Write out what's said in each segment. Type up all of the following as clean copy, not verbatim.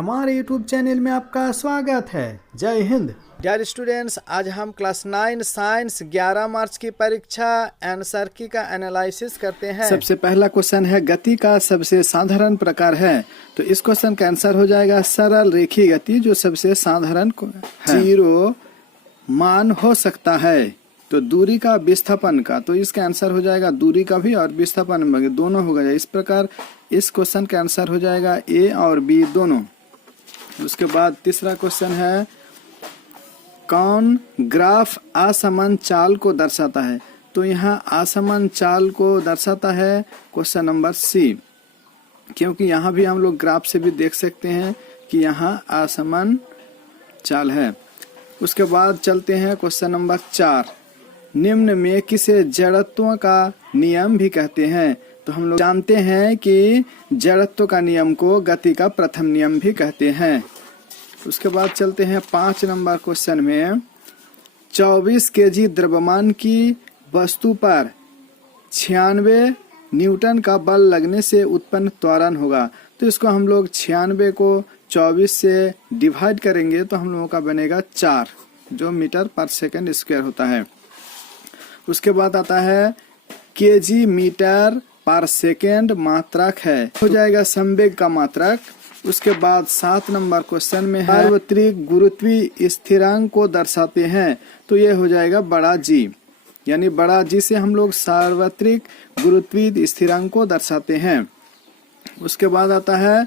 हमारे YouTube channel में आपका स्वागत है। जय हिंद। डियर स्टूडेंट्स, आज हम क्लास 9 साइंस 11 मार्च की परीक्षा आंसर की का एनालिसिस करते हैं। सबसे पहला क्वेश्चन है गति का सबसे साधारण प्रकार है। तो इस क्वेश्चन का आंसर हो जाएगा सरल रेखीय गति, जो सबसे साधारण है। 0 मान हो सकता है। तो दूरी का विस्थापन का, तो इसका आंसर हो जाएगा दूरी का भी और विस्थापन दोनों होगा। इस प्रकार इस क्वेश्चन का आंसर हो जाएगा ए और बी दोनों। उसके बाद तीसरा क्वेश्चन है कौन ग्राफ असमान चाल को दर्शाता है। तो यहाँ असमान चाल को दर्शाता है क्वेश्चन नंबर सी, क्योंकि यहाँ भी हम लोग ग्राफ से भी देख सकते हैं कि यहाँ असमान चाल है। उसके बाद चलते हैं क्वेश्चन नंबर 4, निम्न में किसे जड़त्व का नियम भी कहते हैं। तो हम लोग जानते हैं कि जड़त्व का नियम को गति का प्रथम नियम भी कहते हैं। उसके बाद चलते हैं 5 नंबर क्वेश्चन में 24 केजी द्रव्यमान की वस्तु पर 96 न्यूटन का बल लगने से उत्पन्न त्वरण होगा। तो इसको हम लोग 96 को 24 से डिवाइड करेंगे तो हम लोगों का बनेगा 4, जो मीटर पर सेकंड स्क्वायर होता है। उसके बाद आता है केजी मीटर पर सेकेंड मात्रक है, हो जाएगा संवेग का मात्रक। उसके बाद 7 नंबर क्वेश्चन में है सार्वत्रिक गुरुत्वीय स्थिरांक को दर्शाते हैं। तो ये हो जाएगा बड़ा जी, यानी बड़ा जी से हम लोग सार्वत्रिक गुरुत्वीय स्थिरांक को दर्शाते हैं। उसके बाद आता है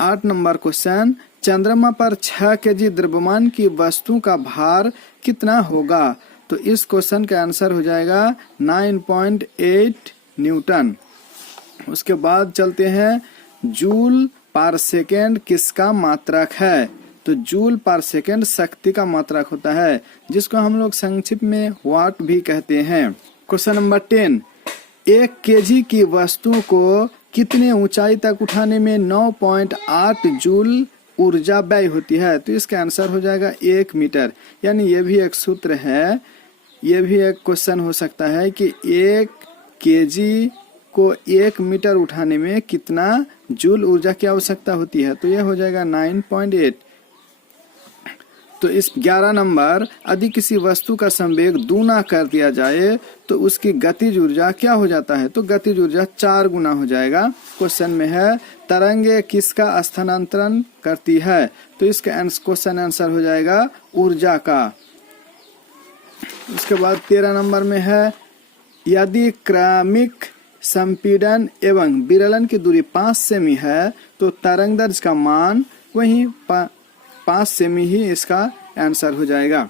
8 नंबर क्वेश्चन, चंद्रमा पर 6 केजी द्रव्यमान की वस्तु का भार कितना होगा। तो इस क्वेश्चन का आंसर हो जाएगा 9.8 न्यूटन। उसके बाद चलते हैं जूल पर सेकेंड किसका मात्रक है। तो जूल पर सेकेंड शक्ति का मात्रक होता है, जिसको हम लोग संक्षिप्त में वाट भी कहते हैं। क्वेश्चन नंबर 10, 1 केजी की वस्तु को कितने ऊंचाई तक उठाने में 9.8 जूल ऊर्जा व्यय होती है। तो इसका आंसर हो जाएगा 1 मीटर। यानी ये भी एक सूत्र है, ये भी एक क्वेश्चन हो सकता है कि 1 केजी को 1 मीटर उठाने में कितना जूल ऊर्जा की आवश्यकता होती है। तो यह हो जाएगा 9.8। तो इस 11 नंबर, यदि किसी वस्तु का संवेग दूना कर दिया जाए तो उसकी गतिज ऊर्जा क्या हो जाता है। तो गतिज ऊर्जा 4 गुना हो जाएगा। क्वेश्चन में है तरंगे किसका स्थानांतरण करती है। तो इसका क्वेश्चन आंसर हो जाएगा ऊर्जा का। उसके बाद 13 नंबर में है यदि क्रमिक संपीड़न एवं विरलन की दूरी 5 सेमी है तो तरंगदैर्घ्य का मान वही 5 सेमी ही इसका आंसर हो जाएगा।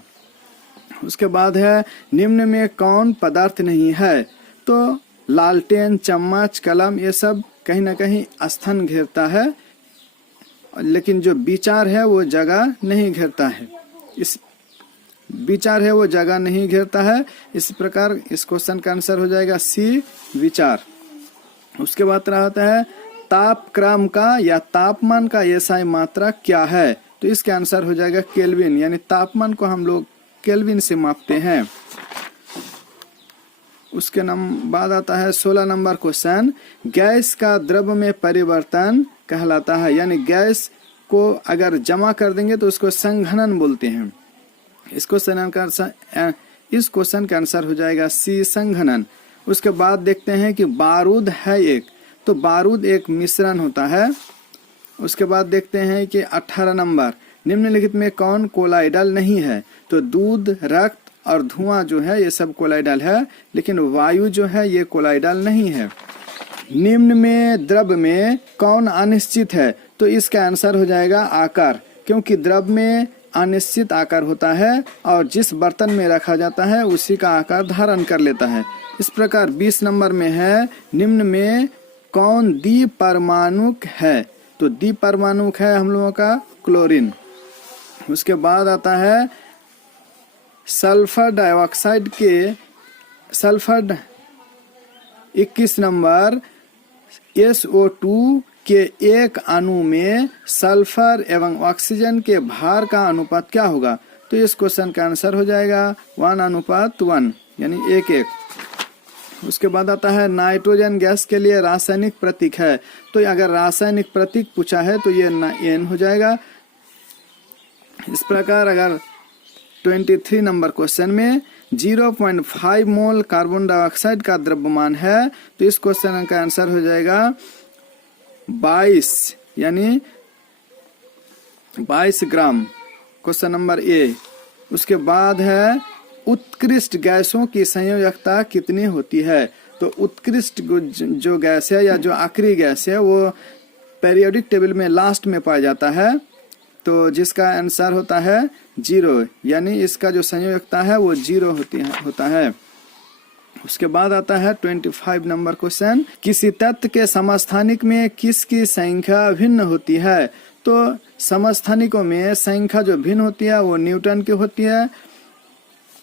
उसके बाद है निम्न में कौन पदार्थ नहीं है। तो लालटेन, चम्मच, कलम, ये सब कहीं ना कहीं स्थान घेरता है, लेकिन जो विचार है वो जगह नहीं घेरता है। इस विचार है वो जगह नहीं घेरता है। इस प्रकार इस क्वेश्चन का आंसर हो जाएगा सी, विचार। उसके बाद रहता है तापक्रम का या तापमान का एसआई मात्रा क्या है। तो इसका आंसर हो जाएगा केल्विन, यानी तापमान को हम लोग केल्विन से मापते हैं। उसके बाद आता है 16 नंबर क्वेश्चन, गैस का द्रव में परिवर्तन कहलाता है। यानी गैस को अगर जमा कर देंगे तो उसको संघनन बोलते हैं। इस क्वेश्चन का आंसर हो जाएगा सी, संघनन। उसके बाद देखते हैं कि बारूद है एक, तो बारूद एक मिश्रण होता है। उसके बाद देखते हैं कि 18 नंबर, निम्नलिखित में कौन कोलाइडल नहीं है। तो दूध, रक्त और धुआं जो है ये सब कोलाइडल है, लेकिन वायु जो है ये कोलाइडल नहीं है। निम्न में द्रव में कौन अनिश्चित है। तो इसका आंसर हो जाएगा आकार, क्योंकि द्रव में अनिश्चित आकार होता है और जिस बर्तन में रखा जाता है उसी का आकार धारण कर लेता है। इस प्रकार 20 नंबर में है निम्न में कौन द्विपरमाणुक है। तो द्विपरमाणुक है हम लोगों का क्लोरीन। उसके बाद आता है सल्फर डाइऑक्साइड के 21 नंबर SO2 के एक अणु में सल्फर एवं ऑक्सीजन के भार का अनुपात क्या होगा। तो इस क्वेश्चन का आंसर हो जाएगा 1:1, यानी 1:1। उसके बाद आता है नाइट्रोजन गैस के लिए रासायनिक प्रतीक है। तो अगर रासायनिक प्रतीक पूछा है तो ये N हो जाएगा। इस प्रकार अगर 23 नंबर क्वेश्चन में 0.5 मोल कार्बन डाइऑक्साइड का द्रव्यमान है तो इस क्वेश्चन का आंसर हो जाएगा 22 यानी 22 ग्राम, क्वेश्चन नंबर ए। उसके बाद है उत्कृष्ट गैसों की संयोजकता कितनी होती है। तो उत्कृष्ट जो गैस है या जो आखिरी गैस है वो पीरियोडिक टेबल में लास्ट में पाया जाता है, तो जिसका आंसर होता है 0, यानी इसका जो संयोजकता है वो 0 होता है। उसके बाद आता है 25 नंबर क्वेश्चन, किसी तत्व के समस्थानिक में किसकी संख्या भिन्न होती है। तो समस्थानिकों में संख्या जो भिन्न होती है वो न्यूटन की होती है।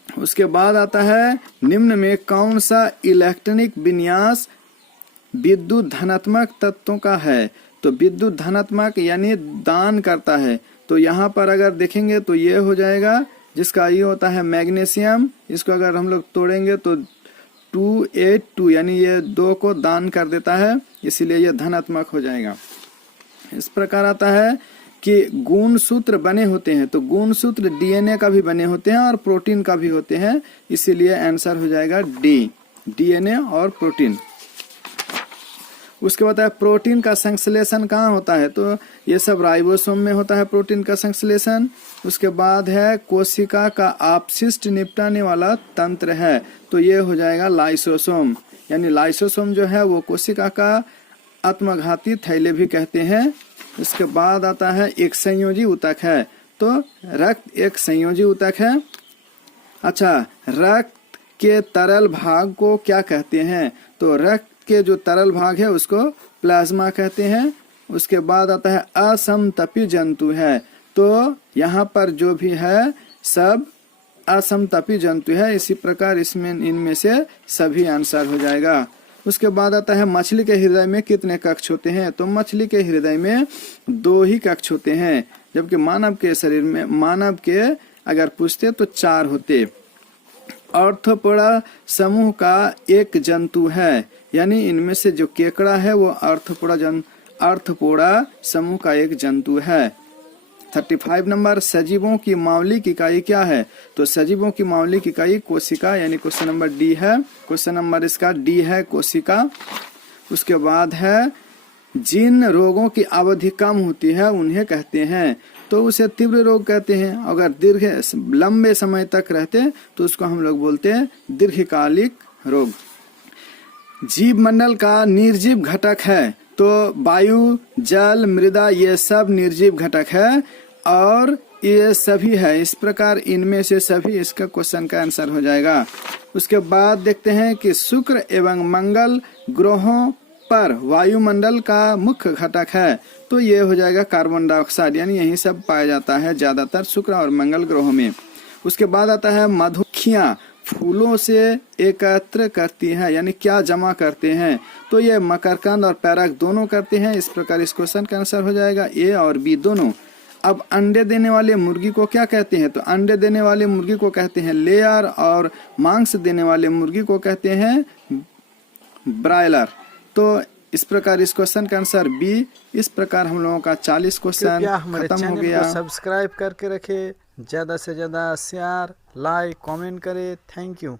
उसके बाद आता है निम्न में कौन सा इलेक्ट्रॉनिक विन्यास विद्युत धनात्मक तत्वों का है। तो विद्युत धनात्मक यानी दान करता है, तो यहाँ पर अगर देखेंगे तो ये हो जाएगा, जिसका ये होता है मैग्नीशियम। इसको अगर हम लोग तोड़ेंगे तो 282 यानी ये 2 को दान कर देता है, इसीलिए ये धनात्मक हो जाएगा। इस प्रकार आता है कि गुणसूत्र बने होते हैं, तो गुणसूत्र डीएनए का भी बने होते हैं और प्रोटीन का भी होते हैं, इसीलिए आंसर हो जाएगा डी, डीएनए और प्रोटीन। उसके बाद है प्रोटीन का संश्लेषण कहाँ होता है। तो ये सब राइबोसोम में होता है प्रोटीन का संश्लेषण। उसके बाद है कोशिका का अपशिष्ट निपटाने वाला तंत्र है, तो ये हो जाएगा लाइसोसोम, यानी लाइसोसोम जो है वो कोशिका का आत्मघाती थैले भी कहते हैं। इसके बाद आता है एक संयोजी ऊतक है, तो रक्त एक संयोजी ऊतक है। अच्छा, रक्त के तरल भाग को क्या कहते हैं। तो रक्त के जो तरल भाग है उसको प्लाज्मा कहते हैं। उसके बाद आता है असमतपी जंतु है, तो यहाँ पर जो भी है सब असमतपी जंतु है, इसी प्रकार इसमें इनमें से सभी आंसर हो जाएगा। उसके बाद आता है मछली के हृदय में कितने कक्ष होते हैं। तो मछली के हृदय में 2 ही कक्ष होते हैं, जबकि मानव के शरीर में, मानव के अगर पूछते तो 4 होते। आर्थ्रोपोडा समूह का एक जंतु है, यानी इनमें से जो केकड़ा है वो आर्थ्रोपोडा समूह का एक जंतु है। 35 नंबर, सजीवों की मौलिक इकाई क्या है। तो सजीवों की मौलिक इकाई कोशिका, यानी क्वेश्चन नंबर डी है। क्वेश्चन नंबर इसका डी है, कोशिका। उसके बाद है जिन रोगों की अवधि कम होती है उन्हें कहते हैं, तो उसे तीव्र रोग कहते हैं। अगर लंबे समय तक रहते तो उसको हम लोग बोलते हैं दीर्घकालिक रोग। जीव मंडल का निर्जीव घटक है, तो वायु, जल, मृदा ये सब निर्जीव घटक है और ये सभी है। इस प्रकार इनमें से सभी इसका क्वेश्चन का आंसर हो जाएगा। उसके बाद देखते हैं कि शुक्र एवं मंगल ग्रहों पर वायुमंडल का मुख्य घटक है, तो ये हो जाएगा कार्बन डाइऑक्साइड, यानी यही सब पाया जाता है ज्यादातर शुक्र और मंगल ग्रहों में। उसके बाद आता है मधुमक्खियां फूलों से एकत्र करती हैं, यानी क्या जमा करते हैं। तो ये मकरकंद और पैरक दोनों करते हैं। इस प्रकार इस क्वेश्चन का आंसर हो जाएगा ए और बी दोनों। अब अंडे देने वाले मुर्गी को क्या कहते हैं। तो अंडे देने वाले मुर्गी को कहते हैं लेयर और मांस देने वाले मुर्गी को कहते हैं ब्रायलर। तो इस प्रकार इस क्वेश्चन का आंसर बी। इस प्रकार हम लोगों का 40 क्वेश्चन खत्म हो गया। सब्सक्राइब करके रखे, ज़्यादा से ज़्यादा शेयर, लाइक, कमेंट करे। Thank you.